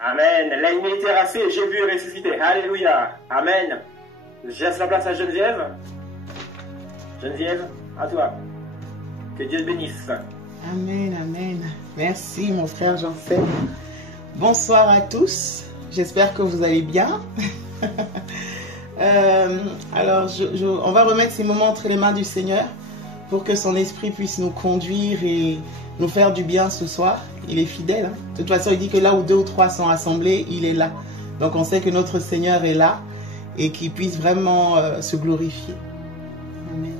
Amen. L'ennemi est terrassé, j'ai vu ressusciter. Alléluia. Amen. Je laisse la place à Geneviève. Geneviève, à toi. Que Dieu te bénisse. Amen, amen. Merci mon frère Jean-Philippe. Bonsoir à tous. J'espère que vous allez bien. Alors, on va remettre ces moments entre les mains du Seigneur pour que son esprit puisse nous conduire et nous faire du bien ce soir. Il est fidèle. Hein? De toute façon, il dit que là où 2 ou 3 sont assemblés, il est là. Donc, on sait que notre Seigneur est là et qu'il puisse vraiment se glorifier. Amen.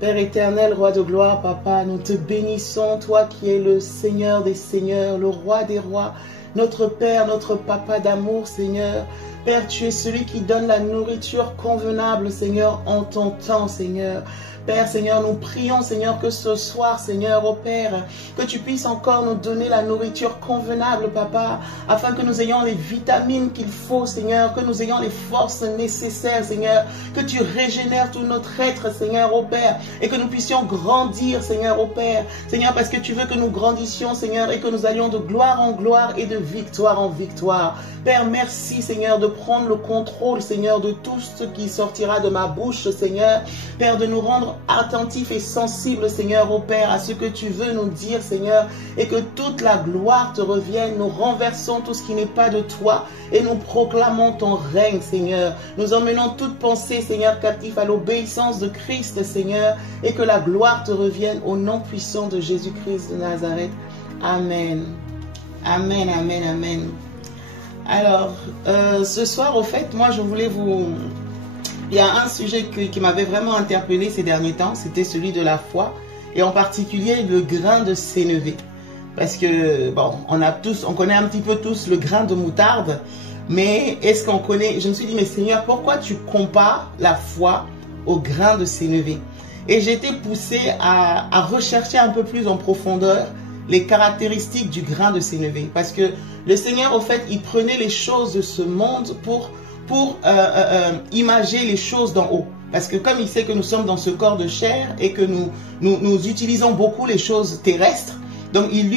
Père éternel, roi de gloire, papa, nous te bénissons, toi qui es le Seigneur des seigneurs, le roi des rois, notre Père, notre papa d'amour, Seigneur. Père, tu es celui qui donne la nourriture convenable, Seigneur, en ton temps, Seigneur. Père, Seigneur, nous prions, Seigneur, que ce soir, Seigneur, oh Père, que tu puisses encore nous donner la nourriture convenable, Papa, afin que nous ayons les vitamines qu'il faut, Seigneur, que nous ayons les forces nécessaires, Seigneur, que tu régénères tout notre être, Seigneur, oh Père, et que nous puissions grandir, Seigneur, oh Père, Seigneur, parce que tu veux que nous grandissions, Seigneur, et que nous allions de gloire en gloire et de victoire en victoire. Père, merci, Seigneur, de prendre le contrôle, Seigneur, de tout ce qui sortira de ma bouche, Seigneur. Père, de nous rendre attentifs et sensibles, Seigneur, ô Père, à ce que tu veux nous dire, Seigneur, et que toute la gloire te revienne. Nous renversons tout ce qui n'est pas de toi et nous proclamons ton règne, Seigneur. Nous emmenons toute pensée, Seigneur, captif à l'obéissance de Christ, Seigneur, et que la gloire te revienne au nom puissant de Jésus-Christ de Nazareth. Amen. Amen, amen, amen. Alors, ce soir, au fait, moi, je voulais vous... Il y a un sujet qui m'avait vraiment interpellé ces derniers temps, c'était celui de la foi, et en particulier le grain de sénévé. Parce que, bon, on connaît un petit peu tous le grain de moutarde, mais est-ce qu'on connaît... Je me suis dit, mais Seigneur, pourquoi tu compares la foi au grain de sénévé? Et j'ai été poussé à rechercher un peu plus en profondeur les caractéristiques du grain de sénévé. Parce que le Seigneur, au fait, il prenait les choses de ce monde pour imager les choses d'en haut. Parce que comme il sait que nous sommes dans ce corps de chair et que nous utilisons beaucoup les choses terrestres, donc il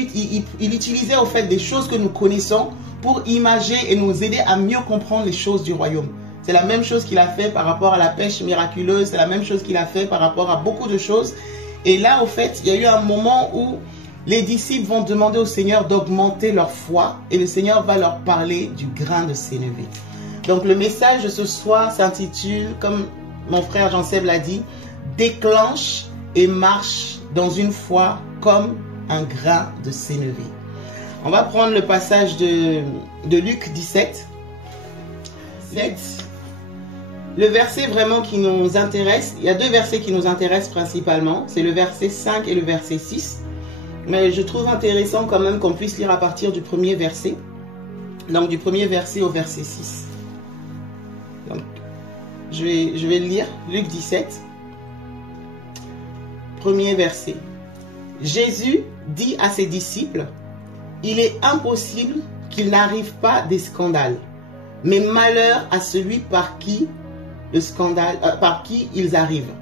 utilisait au fait des choses que nous connaissons pour imager et nous aider à mieux comprendre les choses du royaume. C'est la même chose qu'il a fait par rapport à la pêche miraculeuse, c'est la même chose qu'il a fait par rapport à beaucoup de choses. Et là, au fait, il y a eu un moment où les disciples vont demander au Seigneur d'augmenter leur foi et le Seigneur va leur parler du grain de sénévé. Donc le message de ce soir s'intitule, comme mon frère Jean-Seb l'a dit, « Déclenche et marche dans une foi comme un grain de sénévé ». On va prendre le passage de Luc 17. Le verset vraiment qui nous intéresse, il y a 2 versets qui nous intéressent principalement, c'est le verset 5 et le verset 6. Mais je trouve intéressant quand même qu'on puisse lire à partir du premier verset. Donc du premier verset au verset 6. Donc, je vais le lire, Luc 17, premier verset. Jésus dit à ses disciples, « Il est impossible qu'il n'arrive pas des scandales, mais malheur à celui par qui ils arrivent.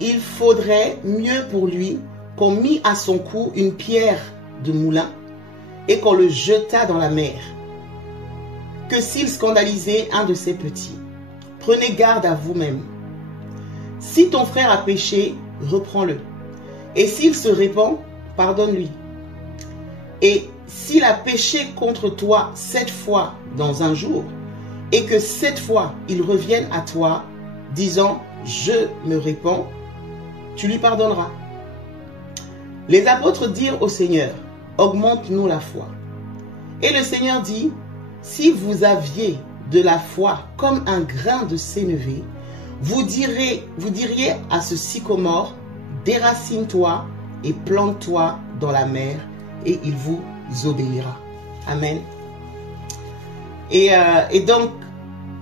Il faudrait mieux pour lui qu'on mit à son cou une pierre de moulin et qu'on le jetât dans la mer, que s'il scandalisait un de ses petits. Prenez garde à vous-même. Si ton frère a péché, reprends-le. Et s'il se répand, pardonne-lui. Et s'il a péché contre toi 7 fois dans un jour, et que 7 fois il revienne à toi, disant « Je me répands », tu lui pardonneras. Les apôtres dirent au Seigneur, « Augmente-nous la foi. » Et le Seigneur dit, « Si vous aviez de la foi comme un grain de sénévé, vous diriez à ce sycomore, déracine-toi et plante-toi dans la mer, et il vous obéira. » Amen. Et donc,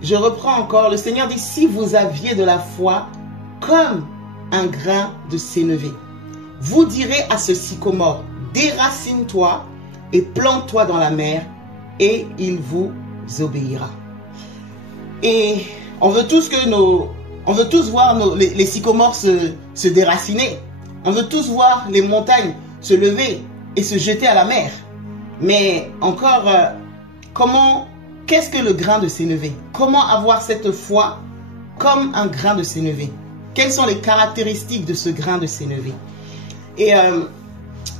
je reprends encore, le Seigneur dit, si vous aviez de la foi comme un grain de sénévé, vous direz à ce sycomore, déracine-toi et plante-toi dans la mer, et il vous obéira. Et on veut tous voir les sycomores se déraciner. On veut tous voir les montagnes se lever et se jeter à la mer. Mais encore, qu'est-ce que le grain de sénévé? Comment avoir cette foi comme un grain de sénévé? Quelles sont les caractéristiques de ce grain de sénévé? Et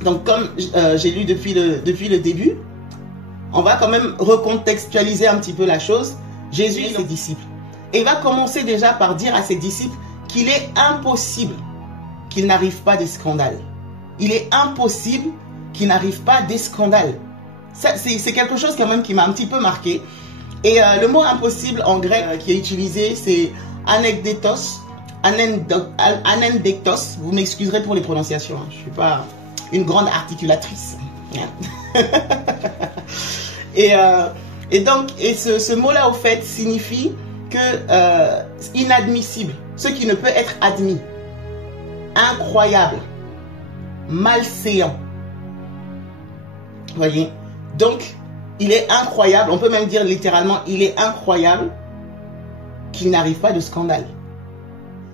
donc, comme j'ai lu depuis le début, on va quand même recontextualiser un petit peu la chose. Jésus et ses disciples. Et il va commencer déjà par dire à ses disciples qu'il est impossible qu'il n'arrive pas des scandales. Il est impossible qu'il n'arrive pas des scandales. C'est quelque chose quand même qui m'a un petit peu marqué. Et le mot impossible en grec qui est utilisé, c'est anekdetos. Anendektos. Vous m'excuserez pour les prononciations. Hein. Je ne suis pas une grande articulatrice. Et donc, ce mot-là, au fait, signifie que inadmissible, ce qui ne peut être admis, incroyable, malséant. Vous voyez? Donc, il est incroyable, on peut même dire littéralement, il est incroyable qu'il n'arrive pas de scandale.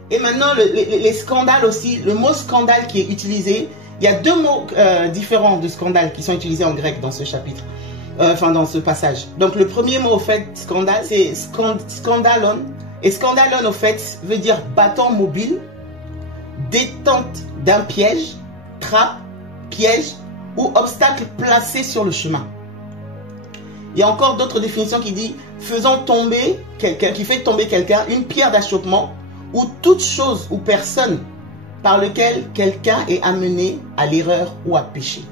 Et maintenant, les scandales aussi, le mot scandale qui est utilisé, il y a deux mots différents de scandale qui sont utilisés en grec dans ce chapitre. Enfin, dans ce passage. Donc, le premier mot, au fait, scandale, c'est scandalon. Et scandalon, au fait, veut dire bâton mobile, détente d'un piège, trappe, piège ou obstacle placé sur le chemin. Il y a encore d'autres définitions qui disent faisant tomber quelqu'un, qui fait tomber quelqu'un, une pierre d'achoppement ou toute chose ou personne par lequel quelqu'un est amené à l'erreur ou à pécher.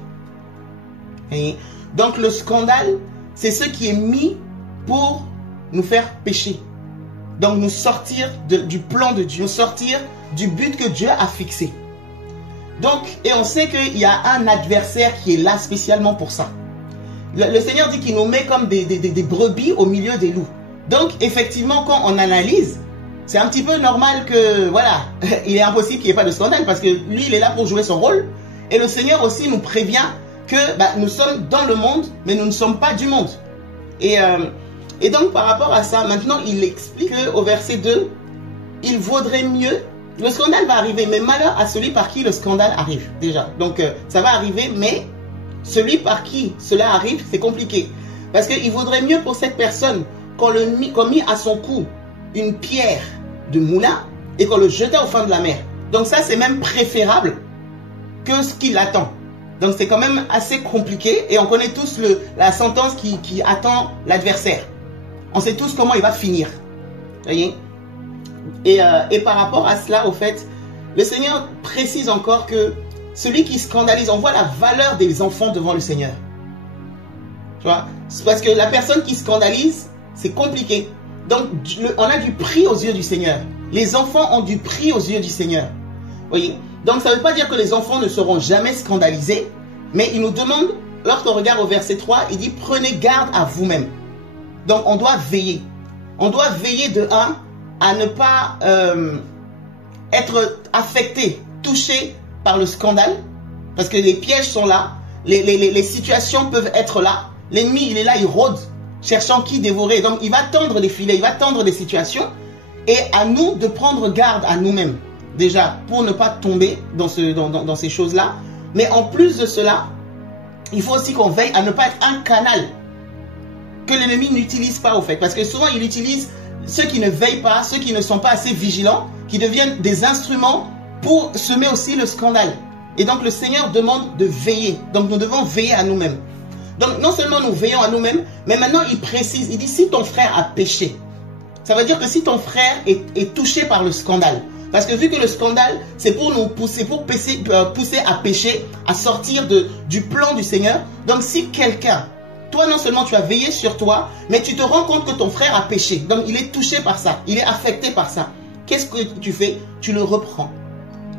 Et donc le scandale, c'est ce qui est mis pour nous faire pécher. Donc nous sortir du plan de Dieu, nous sortir du but que Dieu a fixé. Donc, et on sait qu'il y a un adversaire qui est là spécialement pour ça. Le Seigneur dit qu'il nous met comme des brebis au milieu des loups. Donc effectivement, quand on analyse, c'est un petit peu normal que, voilà, il est impossible qu'il n'y ait pas de scandale parce que lui, il est là pour jouer son rôle. Et le Seigneur aussi nous prévient que nous sommes dans le monde, mais nous ne sommes pas du monde. Et donc, par rapport à ça, maintenant, il explique au verset 2, il vaudrait mieux, le scandale va arriver, mais malheur à celui par qui le scandale arrive, déjà. Donc, ça va arriver, mais celui par qui cela arrive, c'est compliqué. Parce qu'il vaudrait mieux pour cette personne qu'on mit à son cou une pierre de moulin et qu'on le jetait au fond de la mer. Donc ça, c'est même préférable que ce qui l'attend. Donc c'est quand même assez compliqué et on connaît tous la sentence qui attend l'adversaire. On sait tous comment il va finir. Voyez? Et par rapport à cela, au fait, le Seigneur précise encore que celui qui scandalise, on voit la valeur des enfants devant le Seigneur. Tu vois? Parce que la personne qui scandalise, c'est compliqué. Donc, on a du prix aux yeux du Seigneur. Les enfants ont du prix aux yeux du Seigneur. Voyez? Donc, ça ne veut pas dire que les enfants ne seront jamais scandalisés, mais il nous demande, lorsqu'on regarde au verset 3, il dit, prenez garde à vous-même. Donc, on doit veiller. On doit veiller de un, à ne pas être affecté, touché par le scandale, parce que les pièges sont là, les situations peuvent être là. L'ennemi, il est là, il rôde, cherchant qui dévorer. Donc, il va tendre des filets, il va tendre des situations. Et à nous de prendre garde à nous-mêmes, déjà, pour ne pas tomber dans ces choses-là. Mais en plus de cela, il faut aussi qu'on veille à ne pas être un canal que l'ennemi n'utilise pas, au fait. Parce que souvent, il utilise ceux qui ne veillent pas, ceux qui ne sont pas assez vigilants, qui deviennent des instruments pour semer aussi le scandale. Et donc, le Seigneur demande de veiller. Donc, nous devons veiller à nous-mêmes. Donc, non seulement nous veillons à nous-mêmes, mais maintenant, il précise, il dit, si ton frère a péché, ça veut dire que si ton frère est touché par le scandale, parce que vu que le scandale, c'est pour nous pousser, pousser à pécher, à sortir du plan du Seigneur. Donc, si quelqu'un, toi, non seulement tu as veillé sur toi, mais tu te rends compte que ton frère a péché. Donc, il est touché par ça, il est affecté par ça. Qu'est-ce que tu fais? Tu le reprends.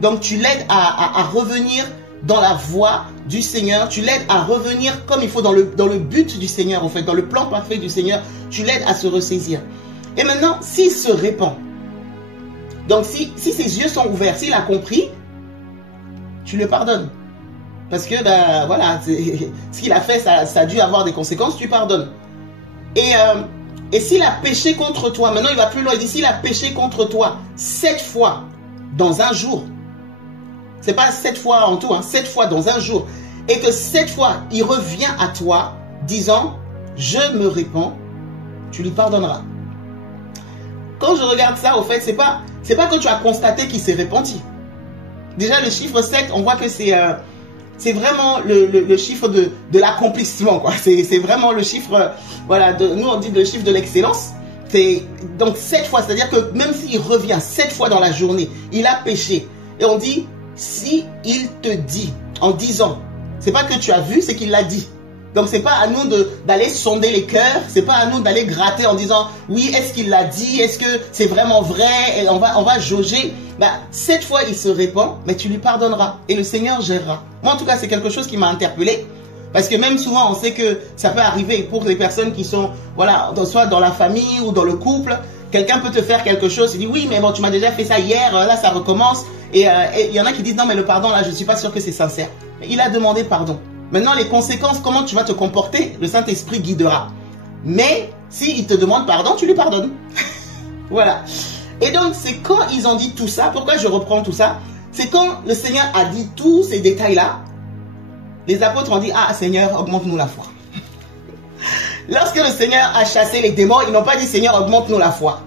Donc, tu l'aides à revenir dans la voie du Seigneur. Tu l'aides à revenir comme il faut dans le but du Seigneur, en fait, dans le plan parfait du Seigneur. Tu l'aides à se ressaisir. Et maintenant, s'il se répand, donc si ses yeux sont ouverts, s'il a compris, tu le pardonnes. Parce que, voilà, ce qu'il a fait, ça a dû avoir des conséquences, tu pardonnes. Et s'il a péché contre toi, maintenant il va plus loin, il dit, s'il a péché contre toi 7 fois dans un jour, c'est pas 7 fois en tout, hein, 7 fois dans un jour, et que 7 fois il revient à toi, disant, je me répands, tu lui pardonneras. Quand je regarde ça, au fait, c'est pas que tu as constaté qu'il s'est repenti. Déjà, le chiffre 7, on voit que c'est vraiment le chiffre de l'accomplissement, quoi. C'est vraiment le chiffre, voilà, nous on dit le chiffre de l'excellence. Donc 7 fois, c'est-à-dire que même s'il revient 7 fois dans la journée, il a péché. Et on dit, si il te dit, en disant, c'est pas que tu as vu, c'est qu'il l'a dit. Donc c'est pas à nous d'aller sonder les cœurs, c'est pas à nous d'aller gratter en disant, oui, est-ce qu'il l'a dit, est-ce que c'est vraiment vrai, et on va jauger. Bah, 7 fois il se répand, mais tu lui pardonneras et le Seigneur gérera. Moi en tout cas, c'est quelque chose qui m'a interpellé. Parce que même souvent, on sait que ça peut arriver pour les personnes qui sont, voilà, soit dans la famille ou dans le couple. Quelqu'un peut te faire quelque chose, il dit oui, mais bon, tu m'as déjà fait ça hier, là ça recommence. Et il y en a qui disent non, mais le pardon, là, je ne suis pas sûr que c'est sincère. Mais il a demandé pardon. Maintenant, les conséquences, comment tu vas te comporter, le Saint-Esprit guidera. Mais s'il te demande pardon, tu lui pardonnes. Voilà. Et donc, c'est quand ils ont dit tout ça, pourquoi je reprends tout ça? C'est quand le Seigneur a dit tous ces détails-là. Les apôtres ont dit, ah Seigneur, augmente-nous la foi. Lorsque le Seigneur a chassé les démons, ils n'ont pas dit, Seigneur, augmente-nous la foi.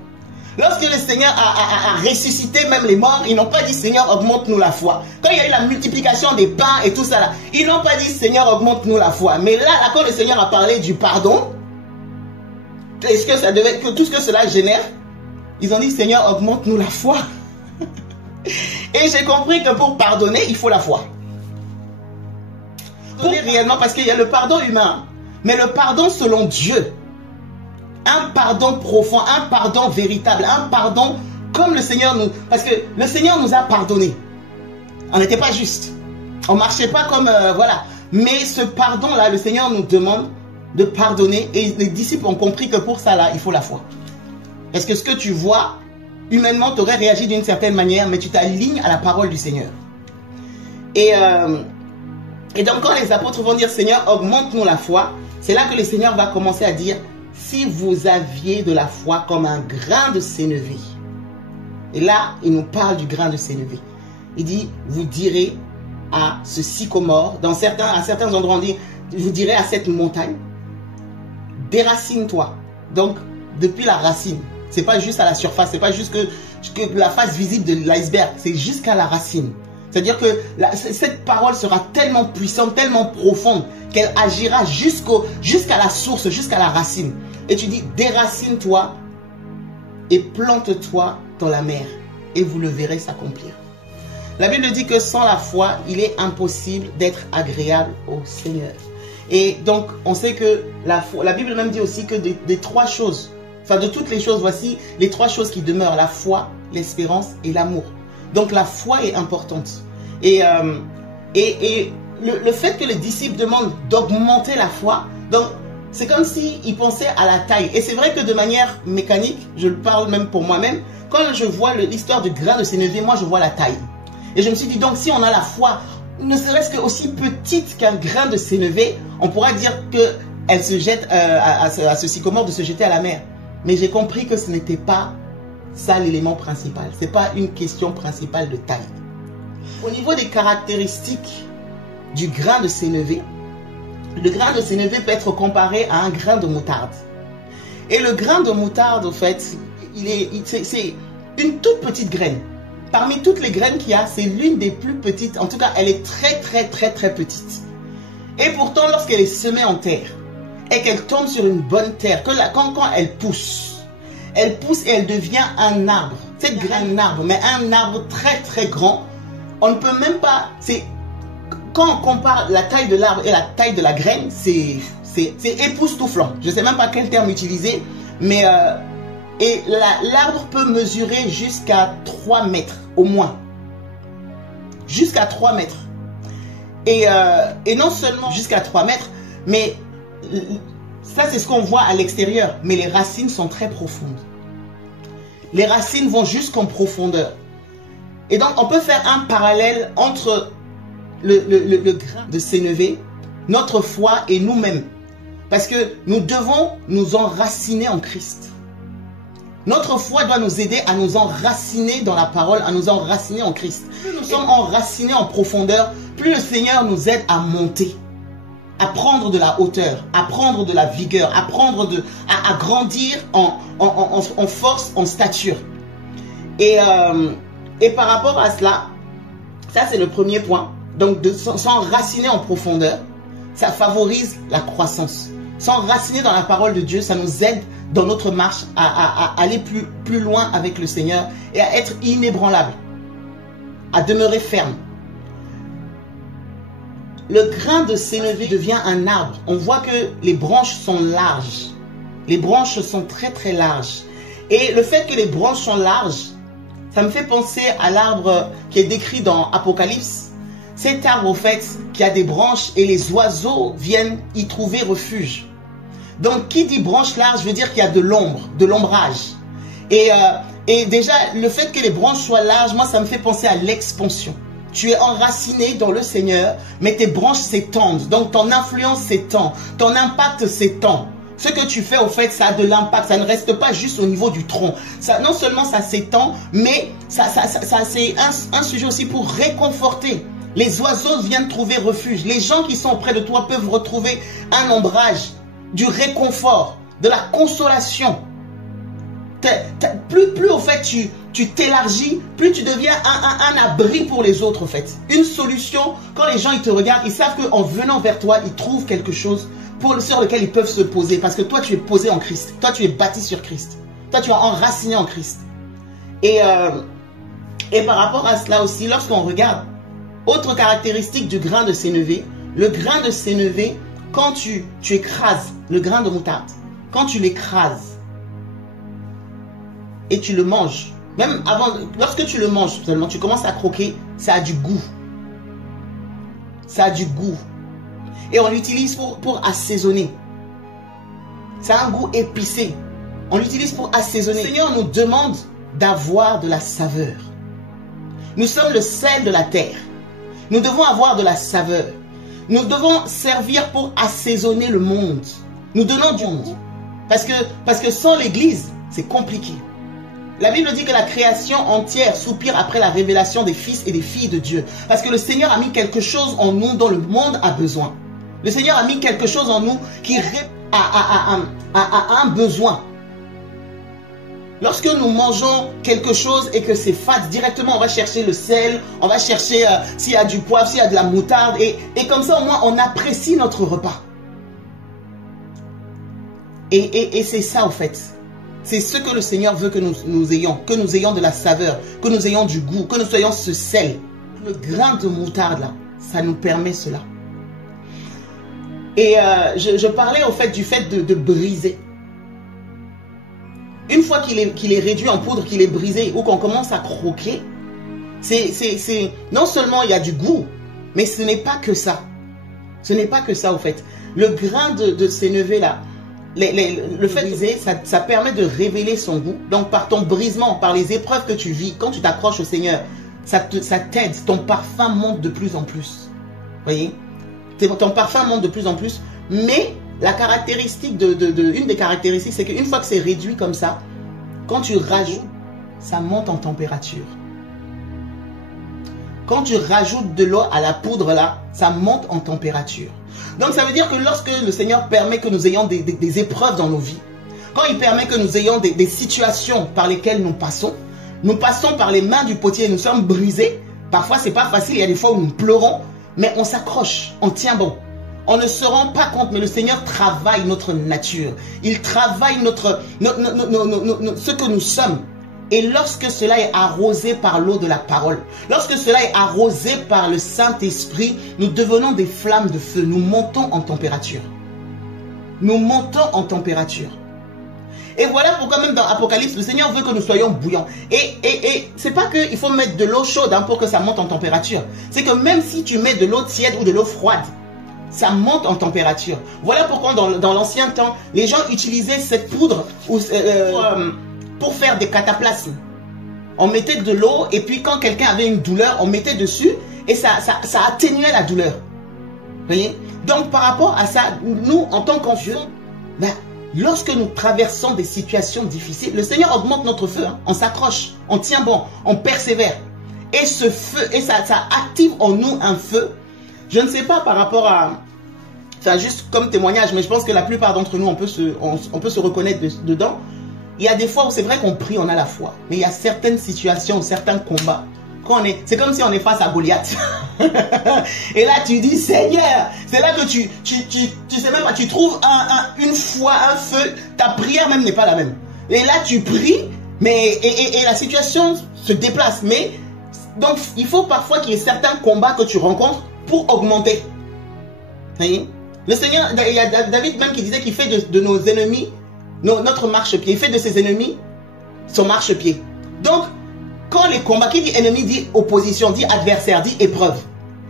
Lorsque le Seigneur a ressuscité même les morts, ils n'ont pas dit, Seigneur, augmente-nous la foi. Quand il y a eu la multiplication des pains et tout ça là, ils n'ont pas dit, Seigneur, augmente-nous la foi. Mais là, quand le Seigneur a parlé du pardon, est-ce que ça devait, que tout ce que cela génère, ils ont dit, Seigneur, augmente-nous la foi. Et j'ai compris que pour pardonner, il faut la foi. Réellement, parce qu'il y a le pardon humain, mais le pardon selon Dieu, un pardon profond, un pardon véritable, un pardon comme le Seigneur nous, parce que le Seigneur nous a pardonné. On n'était pas juste, on marchait pas comme voilà, mais ce pardon là, le Seigneur nous demande de pardonner et les disciples ont compris que pour ça là, il faut la foi. Parce que ce que tu vois humainement, tu aurais réagi d'une certaine manière, mais tu t'alignes à la parole du Seigneur. Et donc quand les apôtres vont dire Seigneur, augmente-nous la foi, c'est là que le Seigneur va commencer à dire si vous aviez de la foi comme un grain de sénévé. Et là, il nous parle du grain de sénévé. Il dit, vous direz à ce sycomore, à certains endroits on dit, vous direz à cette montagne, déracine-toi. Donc, depuis la racine, c'est pas juste à la surface, c'est pas juste que la face visible de l'iceberg, c'est jusqu'à la racine. C'est-à-dire que cette parole sera tellement puissante, tellement profonde, qu'elle agira jusqu'à la source, jusqu'à la racine. Et tu dis, déracine-toi et plante-toi dans la mer, et vous le verrez s'accomplir. La Bible dit que sans la foi, il est impossible d'être agréable au Seigneur. Et donc, on sait que la Bible même dit aussi que des trois choses, enfin de toutes les choses, voici les trois choses qui demeurent, la foi, l'espérance et l'amour. Donc la foi est importante. Et le fait que les disciples demandent d'augmenter la foi, donc c'est comme s'ils pensaient à la taille. Et c'est vrai que de manière mécanique, je le parle même pour moi-même, quand je vois l'histoire du grain de sénévé, moi je vois la taille. Et je me suis dit donc si on a la foi, ne serait-ce que aussi petite qu'un grain de sénévé, on pourra dire qu'elle se jette à ce sycomore de se jeter à la mer. Mais j'ai compris que ce n'était pas ça l'élément principal. Ce n'est pas une question principale de taille. Au niveau des caractéristiques du grain de sénévé, le grain de sénévé peut être comparé à un grain de moutarde. Et le grain de moutarde, en fait, c'est une toute petite graine. Parmi toutes les graines qu'il y a, c'est l'une des plus petites. En tout cas, elle est très petite. Et pourtant, lorsqu'elle est semée en terre et qu'elle tombe sur une bonne terre, quand elle pousse et elle devient un arbre. Cette graine un arbre, mais un arbre très grand. On ne peut même pas... Quand on compare la taille de l'arbre et la taille de la graine, c'est époustouflant. Je ne sais même pas quel terme utiliser, mais l'arbre peut mesurer jusqu'à 3 mètres au moins. Jusqu'à 3 mètres. Et non seulement jusqu'à 3 mètres, mais ça c'est ce qu'on voit à l'extérieur. Mais les racines sont très profondes. Les racines vont jusqu'en profondeur. Et donc on peut faire un parallèle entre le grain de sénévé, notre foi et nous-mêmes. Parce que nous devons nous enraciner en Christ. Notre foi doit nous aider à nous enraciner dans la parole, à nous enraciner en Christ. Plus nous sommes enracinés en profondeur, plus le Seigneur nous aide à monter. à prendre de la hauteur, à prendre de la vigueur, à grandir en force, en stature. Et par rapport à cela, ça c'est le premier point. Donc de s'enraciner en profondeur, ça favorise la croissance. S'enraciner dans la parole de Dieu, ça nous aide dans notre marche à aller plus loin avec le Seigneur et à être inébranlable, à demeurer ferme. Le grain de sénévé devient un arbre. On voit que les branches sont larges. Les branches sont très très larges. Et le fait que les branches sont larges, ça me fait penser à l'arbre qui est décrit dans Apocalypse. Cet arbre, au fait, qui a des branches et les oiseaux viennent y trouver refuge. Donc, qui dit branche large veut dire qu'il y a de l'ombre, de l'ombrage. Et déjà, le fait que les branches soient larges, moi, ça me fait penser à l'expansion. Tu es enraciné dans le Seigneur, mais tes branches s'étendent. Donc, ton influence s'étend, ton impact s'étend. Ce que tu fais, au fait, ça a de l'impact. Ça ne reste pas juste au niveau du tronc. Ça, non seulement ça s'étend, mais ça c'est un sujet aussi pour réconforter. Les oiseaux viennent trouver refuge. Les gens qui sont auprès de toi peuvent retrouver un ombrage, du réconfort, de la consolation. Plus au fait tu t'élargis, plus tu deviens un abri pour les autres, en fait. Une solution, quand les gens ils te regardent, ils savent qu'en venant vers toi, ils trouvent quelque chose sur lequel ils peuvent se poser. Parce que toi, tu es posé en Christ. Toi, tu es bâti sur Christ. Toi, tu es enraciné en Christ. Et par rapport à cela aussi, lorsqu'on regarde, autre caractéristique du grain de sénévé, le grain de sénévé, quand tu écrases le grain de moutarde, quand tu l'écrases et tu le manges, même avant, lorsque tu le manges seulement, tu commences à croquer, ça a du goût. Ça a du goût. Et on l'utilise pour assaisonner. Ça a un goût épicé. On l'utilise pour assaisonner. Le Seigneur nous demande d'avoir de la saveur. Nous sommes le sel de la terre. Nous devons avoir de la saveur. Nous devons servir pour assaisonner le monde. Nous donnons du goût. Parce que sans l'Église, c'est compliqué. La Bible dit que la création entière soupire après la révélation des fils et des filles de Dieu. Parce que le Seigneur a mis quelque chose en nous dont le monde a besoin. Le Seigneur a mis quelque chose en nous qui a un besoin. Lorsque nous mangeons quelque chose et que c'est fade, directement on va chercher le sel, on va chercher s'il y a du poivre, s'il y a de la moutarde. Et comme ça au moins on apprécie notre repas. Et c'est ça en fait. C'est ce que le Seigneur veut que nous ayons de la saveur, que nous ayons du goût, que nous soyons ce sel. Le grain de moutarde là, ça nous permet cela. Et je parlais au fait du fait de briser. Une fois qu'il est réduit en poudre, qu'il est brisé ou qu'on commence à croquer, non seulement il y a du goût, mais ce n'est pas que ça. Ce n'est pas que ça au fait. Le grain de sénévé là, le fait de briser, ça permet de révéler son goût. Donc par ton brisement, par les épreuves que tu vis, quand tu t'accroches au Seigneur, ça t'aide. Ton parfum monte de plus en plus. Vous voyez? Ton parfum monte de plus en plus. Mais la caractéristique une des caractéristiques, c'est qu'une fois que c'est réduit comme ça, quand tu rajoutes, ça monte en température. Quand tu rajoutes de l'eau à la poudre là, ça monte en température. Donc ça veut dire que lorsque le Seigneur permet que nous ayons des épreuves dans nos vies, quand il permet que nous ayons des situations par lesquelles nous passons par les mains du potier et nous sommes brisés. Parfois c'est pas facile, il y a des fois où nous pleurons, mais on s'accroche, on tient bon. On ne se rend pas compte, mais le Seigneur travaille notre nature. Il travaille ce que nous sommes. Et lorsque cela est arrosé par l'eau de la parole, lorsque cela est arrosé par le Saint-Esprit, nous devenons des flammes de feu. Nous montons en température. Nous montons en température. Et voilà pourquoi même dans Apocalypse, le Seigneur veut que nous soyons bouillants. Et c'est pas qu'il faut mettre de l'eau chaude pour que ça monte en température. C'est que même si tu mets de l'eau tiède ou de l'eau froide, ça monte en température. Voilà pourquoi dans l'ancien temps, les gens utilisaient cette poudre pour faire des cataplasmes. On mettait de l'eau et puis quand quelqu'un avait une douleur, on mettait dessus et ça atténuait la douleur. Vous voyez? Donc par rapport à ça, nous en tant qu'enfants, lorsque nous traversons des situations difficiles, le Seigneur augmente notre feu. On s'accroche, on tient bon, on persévère. Et ce feu, ça active en nous un feu. Je ne sais pas par rapport à... enfin juste comme témoignage, mais je pense que la plupart d'entre nous, on peut se reconnaître dedans. Il y a des fois où c'est vrai qu'on prie, on a la foi, mais il y a certaines situations, certains combats, c'est comme si on est face à Goliath. Et là tu dis Seigneur, c'est là que tu sais même pas, tu trouves une foi, un feu, ta prière même n'est pas la même. Et là tu pries, mais et la situation se déplace. Mais donc il faut parfois qu'il y ait certains combats que tu rencontres pour augmenter. Vous voyez? Le Seigneur, il y a David même qui disait qu'il fait de nos ennemis notre marchepied. Il fait de ses ennemis son marchepied. Donc quand les combats, qui dit ennemi dit opposition, dit adversaire, dit épreuve.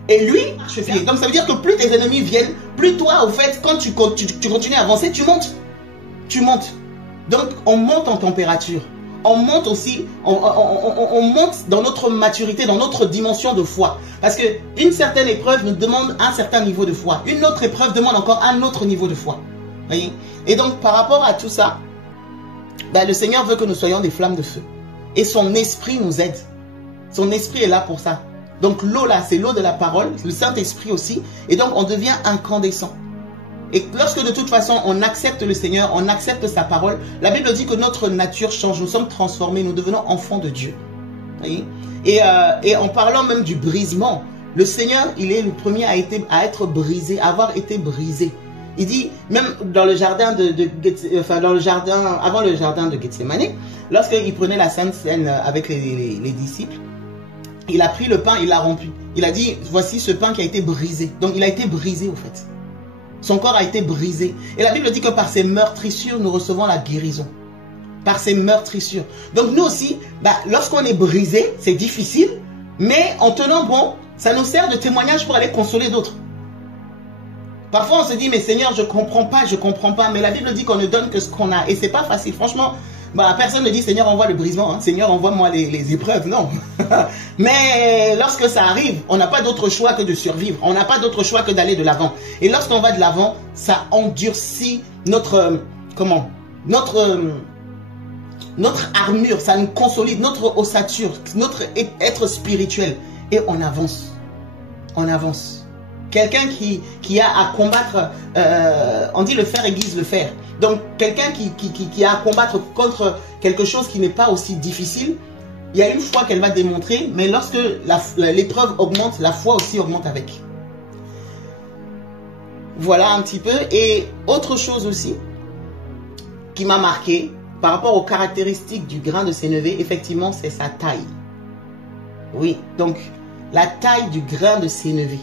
Et lui, marchepied. Donc ça veut dire que plus tes ennemis viennent, plus toi, au fait, quand tu continues à avancer, tu montes. Tu montes. Donc on monte en température. On monte aussi, on monte dans notre maturité, dans notre dimension de foi. Parce qu'une certaine épreuve nous demande un certain niveau de foi. Une autre épreuve demande encore un autre niveau de foi. Voyez? Et donc par rapport à tout ça, ben, le Seigneur veut que nous soyons des flammes de feu. Et son esprit nous aide. Son esprit est là pour ça. Donc l'eau là, c'est l'eau de la parole, le Saint-Esprit aussi. Et donc on devient incandescent. Et lorsque de toute façon on accepte le Seigneur, on accepte sa parole, la Bible dit que notre nature change, nous sommes transformés, nous devenons enfants de Dieu. Voyez? Et en parlant même du brisement, le Seigneur, il est le premier à être brisé, à avoir été brisé. Il dit, même dans le jardin avant le jardin de Gethsémani, lorsqu'il prenait la Sainte Seine avec les disciples, il a pris le pain, il l'a rompu. Il a dit, voici ce pain qui a été brisé. Donc il a été brisé au fait. Son corps a été brisé. Et la Bible dit que par ses meurtrissures, nous recevons la guérison. Par ses meurtrissures. Donc nous aussi, lorsqu'on est brisé, c'est difficile, mais en tenant bon, ça nous sert de témoignage pour aller consoler d'autres. Parfois on se dit, mais Seigneur, je comprends pas. Mais la Bible dit qu'on ne donne que ce qu'on a. Et c'est pas facile. Franchement, personne ne dit, Seigneur, envoie le brisement. Hein. Seigneur, envoie-moi les épreuves. Non. Mais lorsque ça arrive, on n'a pas d'autre choix que de survivre. On n'a pas d'autre choix que d'aller de l'avant. Et lorsqu'on va de l'avant, ça endurcit notre armure. Ça nous consolide notre ossature, notre être spirituel. Et on avance. On avance. Quelqu'un qui a à combattre, on dit le fer aiguise le fer. Donc quelqu'un qui a à combattre contre quelque chose qui n'est pas aussi difficile, il y a une foi qu'elle va démontrer, mais lorsque l'épreuve augmente, la foi aussi augmente avec. Voilà un petit peu. Et autre chose aussi qui m'a marqué par rapport aux caractéristiques du grain de sénévé, effectivement, c'est sa taille. Oui, donc la taille du grain de sénévé.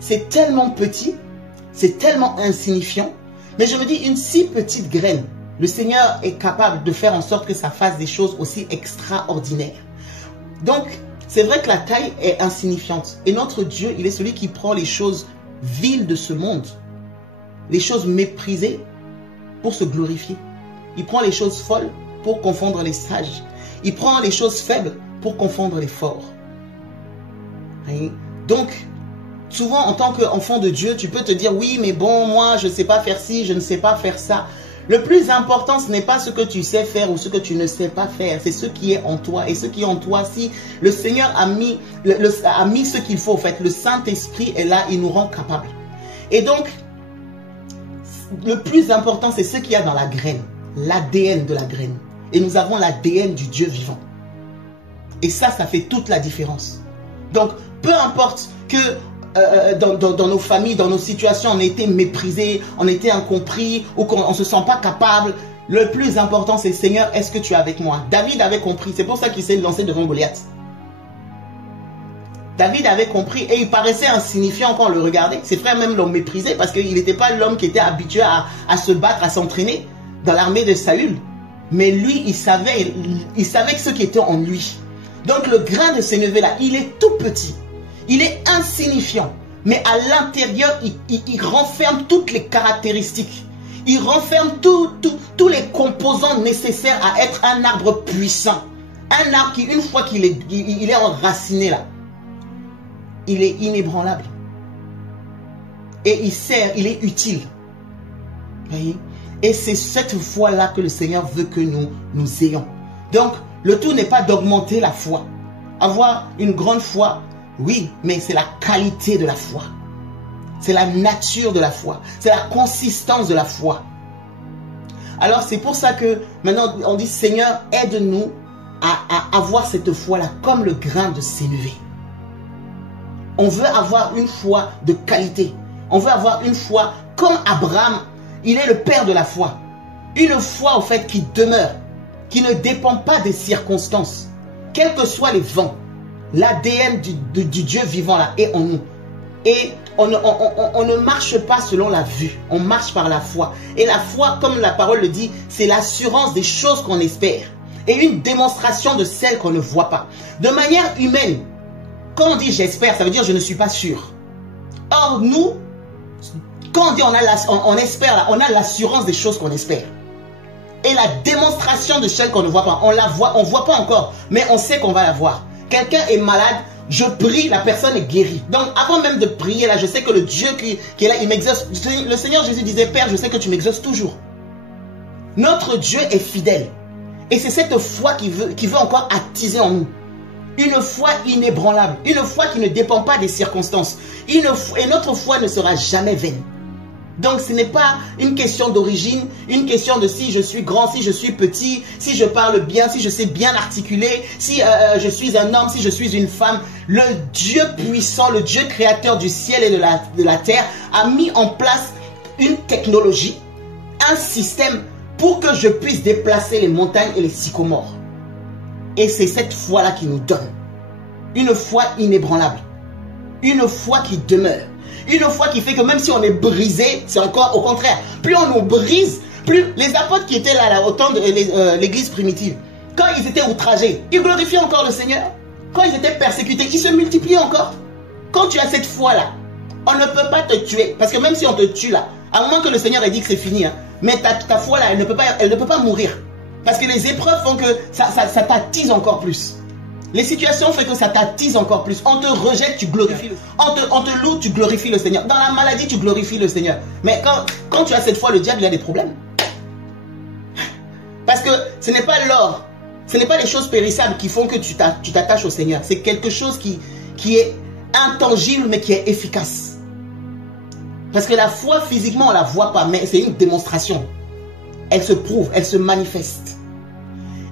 C'est tellement petit, c'est tellement insignifiant, mais je me dis, une si petite graine, le Seigneur est capable de faire en sorte que ça fasse des choses aussi extraordinaires. Donc, c'est vrai que la taille est insignifiante. Et notre Dieu, il est celui qui prend les choses viles de ce monde, les choses méprisées pour se glorifier. Il prend les choses folles pour confondre les sages. Il prend les choses faibles pour confondre les forts. Et donc, souvent, en tant qu'enfant de Dieu, tu peux te dire, oui, mais bon, moi, je ne sais pas faire ci, je ne sais pas faire ça. Le plus important, ce n'est pas ce que tu sais faire ou ce que tu ne sais pas faire. C'est ce qui est en toi. Et ce qui est en toi, si le Seigneur a mis ce qu'il faut, en fait, le Saint-Esprit est là, il nous rend capables. Et donc, le plus important, c'est ce qu'il y a dans la graine, l'ADN de la graine. Et nous avons l'ADN du Dieu vivant. Et ça fait toute la différence. Donc, peu importe que dans nos familles, dans nos situations, on a été méprisés, on a été incompris ou qu'on ne se sent pas capable. Le plus important, c'est Seigneur, est-ce que tu es avec moi? David avait compris, c'est pour ça qu'il s'est lancé devant Goliath. David avait compris et il paraissait insignifiant quand on le regardait. Ses frères même l'ont méprisé parce qu'il n'était pas l'homme qui était habitué à se battre, à s'entraîner dans l'armée de Saül. Mais lui, il savait ce qui était en lui. Donc le grain de sénévé là, il est tout petit. Il est insignifiant, mais à l'intérieur, il renferme toutes les caractéristiques. Il renferme tous les composants nécessaires à être un arbre puissant. Un arbre qui, une fois qu'il est enraciné là, il est inébranlable. Et il est utile. Voyez? Et c'est cette foi-là que le Seigneur veut que nous ayons. Donc, le tout n'est pas d'augmenter la foi. Avoir une grande foi, oui, mais c'est la qualité de la foi. C'est la nature de la foi. C'est la consistance de la foi. Alors c'est pour ça que maintenant on dit Seigneur, aide-nous à avoir cette foi-là comme le grain de sénévé. On veut avoir une foi de qualité. On veut avoir une foi comme Abraham. Il est le père de la foi. Une foi, au fait, qui demeure, qui ne dépend pas des circonstances. Quels que soient les vents, l'ADN du Dieu vivant là est en nous. Et on ne marche pas selon la vue, on marche par la foi. Et la foi, comme la parole le dit, c'est l'assurance des choses qu'on espère. Et une démonstration de celles qu'on ne voit pas. De manière humaine, quand on dit j'espère, ça veut dire je ne suis pas sûr. Or, nous, quand on dit on espère, on a l'assurance des choses qu'on espère. Et la démonstration de celles qu'on ne voit pas. On la voit, on ne voit pas encore, mais on sait qu'on va la voir. Quelqu'un est malade, je prie, la personne est guérie. Donc avant même de prier, là, je sais que le Dieu qui est là, il m'exauce. Le Seigneur Jésus disait, Père, je sais que tu m'exauces toujours. Notre Dieu est fidèle. Et c'est cette foi qui veut encore attiser en nous. Une foi inébranlable. Une foi qui ne dépend pas des circonstances. Et notre foi ne sera jamais vaine. Donc ce n'est pas une question d'origine, une question de si je suis grand, si je suis petit, si je parle bien, si je sais bien articuler, si je suis un homme, si je suis une femme. Le Dieu puissant, le Dieu créateur du ciel et de la terre a mis en place une technologie, un système pour que je puisse déplacer les montagnes et les sycomores. Et c'est cette foi-là qui nous donne une foi inébranlable, une foi qui demeure. Une foi qui fait que même si on est brisé, c'est encore au contraire. Plus on nous brise, plus les apôtres qui étaient là au temps de l'église primitive, quand ils étaient outragés, ils glorifiaient encore le Seigneur. Quand ils étaient persécutés, ils se multipliaient encore. Quand tu as cette foi-là, on ne peut pas te tuer. Parce que même si on te tue là, à un moment que le Seigneur a dit que c'est fini, hein, mais ta foi là, elle ne peut pas mourir. Parce que les épreuves font que ça t'attise encore plus. Les situations font que ça t'attise encore plus. On te rejette, tu glorifies le Seigneur. On te loue, tu glorifies le Seigneur. Dans la maladie, tu glorifies le Seigneur. Mais quand tu as cette foi, le diable, il a des problèmes. Parce que ce n'est pas l'or, ce n'est pas les choses périssables qui font que tu t'attaches au Seigneur. C'est quelque chose qui est intangible, mais qui est efficace. Parce que la foi, physiquement, on ne la voit pas, mais c'est une démonstration. Elle se prouve, elle se manifeste.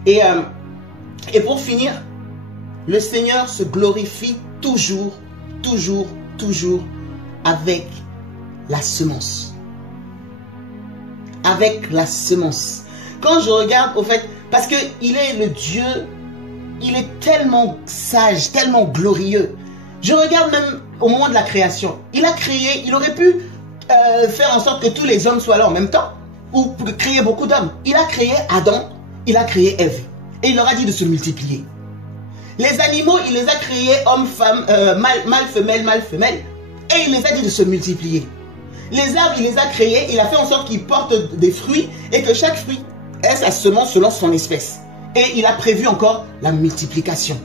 Et pour finir, le Seigneur se glorifie toujours, toujours, toujours avec la semence. Avec la semence. Quand je regarde, au fait, parce qu'il est le Dieu, il est tellement sage, tellement glorieux. Je regarde même au moment de la création. Il a créé, il aurait pu faire en sorte que tous les hommes soient là en même temps, ou créer beaucoup d'hommes. Il a créé Adam, il a créé Ève. Et il leur a dit de se multiplier. Les animaux, il les a créés hommes, femmes, mâle, femelle. Et il les a dit de se multiplier. Les arbres, il les a créés, il a fait en sorte qu'ils portent des fruits et que chaque fruit ait sa semence selon son espèce. Et il a prévu encore la multiplication.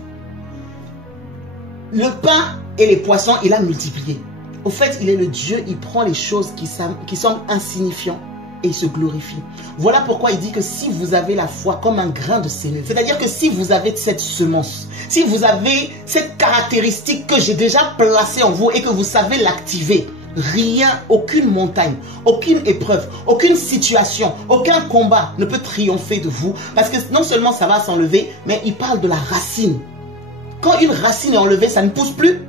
Le pain et les poissons, il a multiplié. Au fait, il est le Dieu, il prend les choses qui semblent insignifiantes et il se glorifie. Voilà pourquoi il dit que si vous avez la foi comme un grain de sénévé, c'est-à-dire que si vous avez cette semence, si vous avez cette caractéristique que j'ai déjà placée en vous et que vous savez l'activer, rien, aucune montagne, aucune épreuve, aucune situation, aucun combat ne peut triompher de vous. Parce que non seulement ça va s'enlever, mais il parle de la racine. Quand une racine est enlevée, ça ne pousse plus.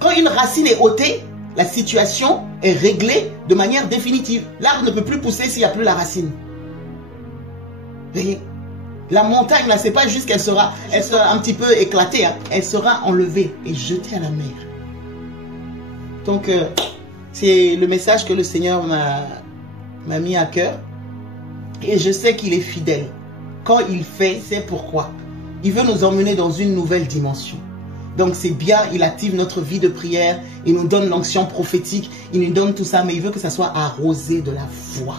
Quand une racine est ôtée, la situation est réglée de manière définitive. L'arbre ne peut plus pousser s'il n'y a plus la racine. Vous voyez? La montagne, là, c'est pas juste qu'elle sera un petit peu éclatée. Hein. Elle sera enlevée et jetée à la mer. Donc, c'est le message que le Seigneur m'a mis à cœur. Et je sais qu'il est fidèle. Quand il fait, c'est pourquoi. Il veut nous emmener dans une nouvelle dimension. Donc c'est bien, il active notre vie de prière, il nous donne l'onction prophétique, il nous donne tout ça, mais il veut que ça soit arrosé de la foi.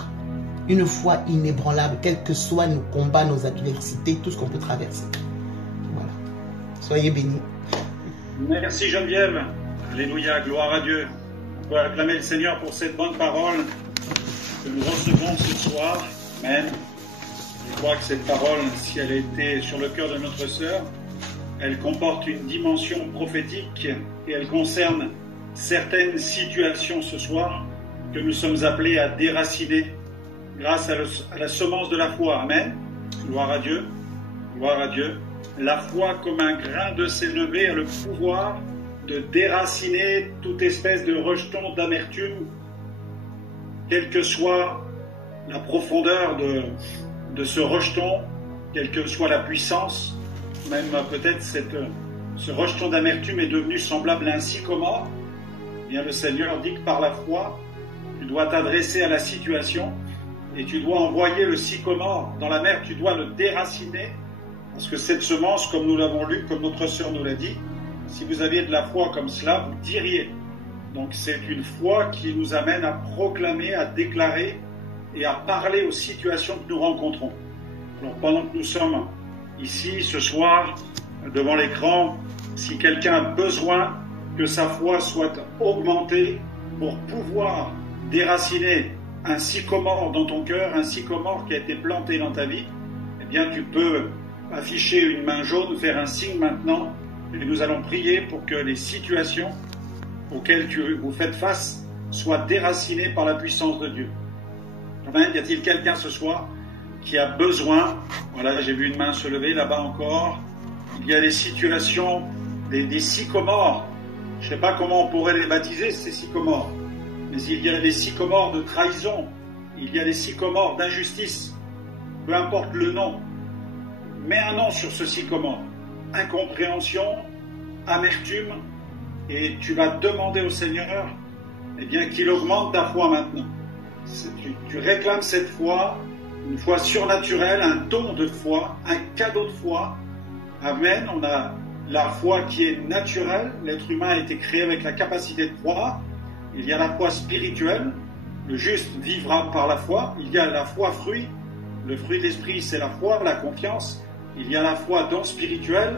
Une foi inébranlable, quels que soient nos combats, nos adversités, tout ce qu'on peut traverser. Voilà. Soyez bénis. Merci Geneviève. Alléluia, gloire à Dieu. On peut acclamer le Seigneur pour cette bonne parole que nous recevons ce soir. Amen. Je crois que cette parole, si elle a été sur le cœur de notre sœur, elle comporte une dimension prophétique et elle concerne certaines situations ce soir que nous sommes appelés à déraciner grâce à la semence de la foi. Amen. Gloire à Dieu. Gloire à Dieu. La foi, comme un grain de sénévé, a le pouvoir de déraciner toute espèce de rejeton, d'amertume, quelle que soit la profondeur de ce rejeton, quelle que soit la puissance, même peut-être ce rejeton d'amertume est devenu semblable à un sycomore. Eh bien, le Seigneur dit que par la foi, tu dois t'adresser à la situation et tu dois envoyer le sycomore dans la mer, tu dois le déraciner, parce que cette semence, comme nous l'avons lu, comme notre sœur nous l'a dit, si vous aviez de la foi comme cela, vous diriez. Donc c'est une foi qui nous amène à proclamer, à déclarer et à parler aux situations que nous rencontrons. Alors pendant que nous sommes ici ce soir, devant l'écran, si quelqu'un a besoin que sa foi soit augmentée pour pouvoir déraciner un sycomore dans ton cœur, un sycomore qui a été planté dans ta vie, eh bien tu peux afficher une main jaune, faire un signe maintenant, et nous allons prier pour que les situations auxquelles vous faites face soient déracinées par la puissance de Dieu. Amen. Y a-t-il quelqu'un ce soir qui a besoin? Voilà, j'ai vu une main se lever là-bas encore. Il y a des situations, des sycomores. Je ne sais pas comment on pourrait les baptiser, ces sycomores. Mais il y a des sycomores de trahison. Il y a des sycomores d'injustice. Peu importe le nom. Mets un nom sur ce sycomore. Incompréhension, amertume. Et tu vas demander au Seigneur, eh bien, qu'il augmente ta foi maintenant. Tu réclames cette foi, une foi surnaturelle, un don de foi, un cadeau de foi. Amen. On a la foi qui est naturelle. L'être humain a été créé avec la capacité de croire. Il y a la foi spirituelle. Le juste vivra par la foi. Il y a la foi fruit. Le fruit de l'esprit, c'est la foi, la confiance. Il y a la foi don spirituel.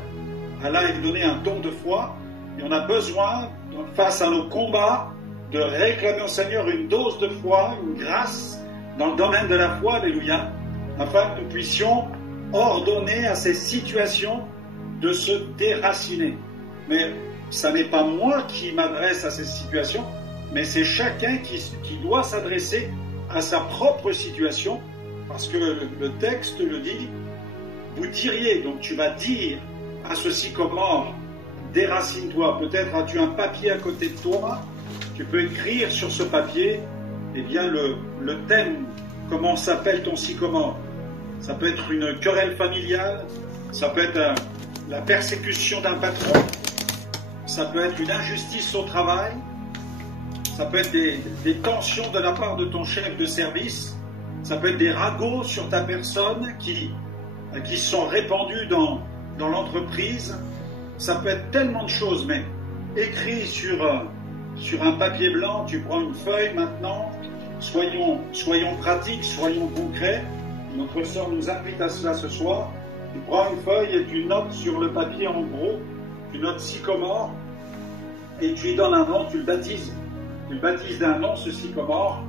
Allah a donné un don de foi. Et on a besoin, face à nos combats, de réclamer au Seigneur une dose de foi, une grâce dans le domaine de la foi, alléluia, afin que nous puissions ordonner à ces situations de se déraciner. Mais ça n'est pas moi qui m'adresse à ces situations, mais c'est chacun qui doit s'adresser à sa propre situation, parce que le texte le dit, vous diriez, donc tu vas dire à ce sycomore, déracine-toi. Peut-être as-tu un papier à côté de toi, tu peux écrire sur ce papier, eh bien le thème, comment s'appelle ton sycomore. Ça peut être une querelle familiale, ça peut être la persécution d'un patron, ça peut être une injustice au travail, ça peut être des tensions de la part de ton chef de service, ça peut être des ragots sur ta personne qui sont répandus dans l'entreprise. Ça peut être tellement de choses, mais écrit sur un papier blanc, tu prends une feuille maintenant, soyons pratiques, soyons concrets. Notre sœur nous invite à cela ce soir. Tu prends une feuille et tu notes sur le papier en gros, tu notes sycomore, et tu lui donnes un nom, tu le baptises. Tu le baptises d'un nom, ce sycomore,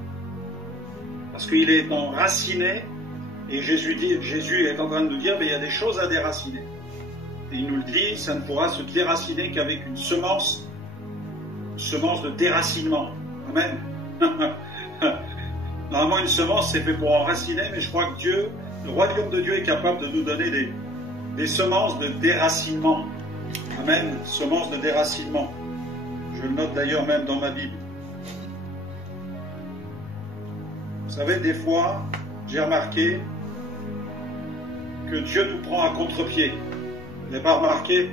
parce qu'il est enraciné, et Jésus est en train de nous dire, mais il y a des choses à déraciner. Et il nous le dit, ça ne pourra se déraciner qu'avec une semence de déracinement. Amen. Normalement, une semence, c'est fait pour enraciner, mais je crois que le royaume de Dieu est capable de nous donner des semences de déracinement. Amen. Semences de déracinement. Je le note d'ailleurs même dans ma Bible. Vous savez, des fois, j'ai remarqué que Dieu nous prend à contre-pied. Vous n'avez pas remarqué?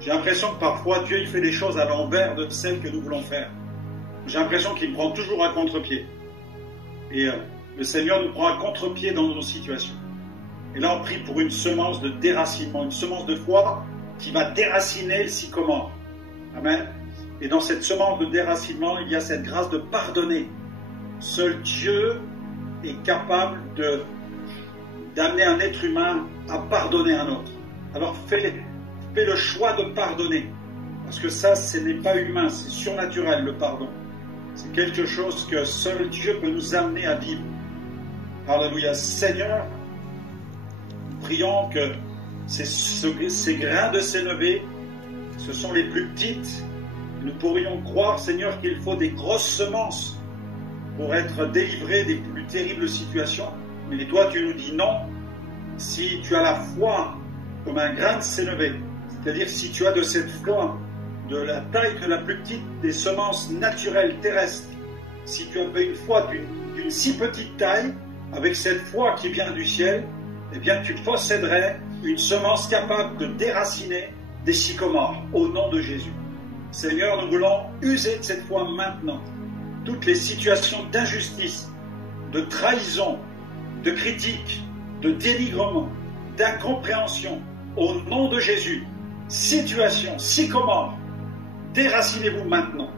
J'ai l'impression que parfois Dieu il fait des choses à l'envers de celles que nous voulons faire. J'ai l'impression qu'il me prend toujours à contre-pied. Et le Seigneur nous prend à contre-pied dans nos situations. Et là on prie pour une semence de déracinement, une semence de foi qui va déraciner le sycomore. Amen. Et dans cette semence de déracinement, il y a cette grâce de pardonner. Seul Dieu est capable d'amener un être humain à pardonner un autre. Alors fais le choix de pardonner. Parce que ça, ce n'est pas humain, c'est surnaturel le pardon. C'est quelque chose que seul Dieu peut nous amener à vivre. Alléluia. Seigneur, nous prions que ces grains de sénévé, ce sont les plus petites Nous pourrions croire, Seigneur, qu'il faut des grosses semences pour être délivré des plus terribles situations. Mais toi, tu nous dis non. Si tu as la foi comme un grain de sénévé, c'est-à-dire si tu as de cette foi de la taille de la plus petite des semences naturelles terrestres, si tu avais une foi d'une si petite taille, avec cette foi qui vient du ciel, eh bien tu posséderais une semence capable de déraciner des sycomores, au nom de Jésus. Seigneur, nous voulons user de cette foi maintenant. Toutes les situations d'injustice, de trahison, de critique, de dénigrement, d'incompréhension, au nom de Jésus, situation, sycomore, déracinez-vous maintenant.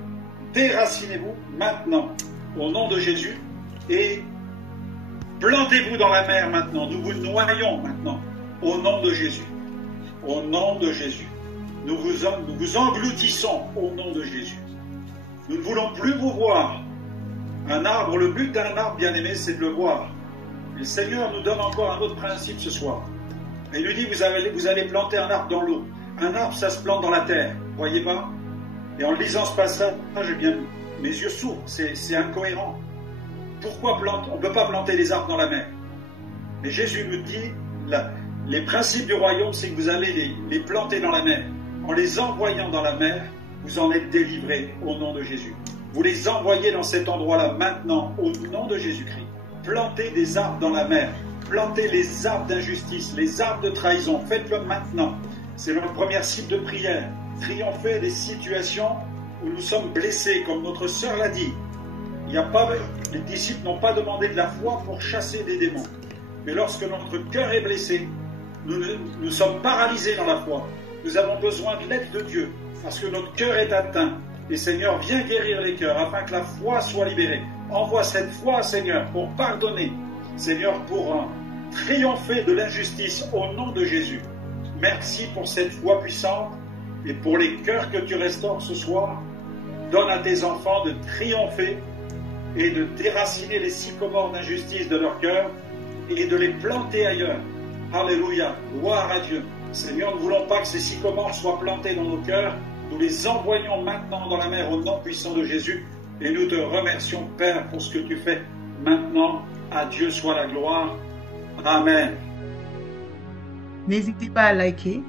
Déracinez-vous maintenant, au nom de Jésus, et plantez-vous dans la mer maintenant. Nous vous noyons maintenant, au nom de Jésus. Au nom de Jésus. Nous vous engloutissons au nom de Jésus. Nous ne voulons plus vous voir. Un arbre, le but d'un arbre, bien aimé, c'est de le voir. Et le Seigneur nous donne encore un autre principe ce soir. Et il nous dit, vous allez planter un arbre dans l'eau. Un arbre, ça se plante dans la terre. Voyez pas? Et en lisant ce passage, j'ai bien mes yeux s'ouvrent. C'est incohérent. Pourquoi planter? On ne peut pas planter les arbres dans la mer. Mais Jésus nous dit, les principes du royaume, c'est que vous allez les planter dans la mer. En les envoyant dans la mer, vous en êtes délivrés au nom de Jésus. Vous les envoyez dans cet endroit-là maintenant, au nom de Jésus-Christ. Plantez des arbres dans la mer. Plantez les arbres d'injustice, les arbres de trahison. Faites-le maintenant. C'est notre première cible de prière. Triompher des situations où nous sommes blessés, comme notre sœur l'a dit. Les disciples n'ont pas demandé de la foi pour chasser des démons. Mais lorsque notre cœur est blessé, nous sommes paralysés dans la foi. Nous avons besoin de l'aide de Dieu, parce que notre cœur est atteint. Et Seigneur, viens guérir les cœurs, afin que la foi soit libérée. Envoie cette foi, Seigneur, pour pardonner. Seigneur, pour triompher de l'injustice au nom de Jésus. Merci pour cette foi puissante et pour les cœurs que tu restaures ce soir. Donne à tes enfants de triompher et de déraciner les sycomores d'injustice de leur cœur et de les planter ailleurs. Alléluia, gloire à Dieu. Seigneur, nous ne voulons pas que ces sycomores soient plantés dans nos cœurs. Nous les envoyons maintenant dans la mer au nom puissant de Jésus. Et nous te remercions, Père, pour ce que tu fais maintenant. À Dieu soit la gloire. Amen. N'hésitez pas à liker,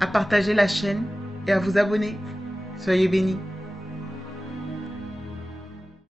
à partager la chaîne et à vous abonner. Soyez bénis.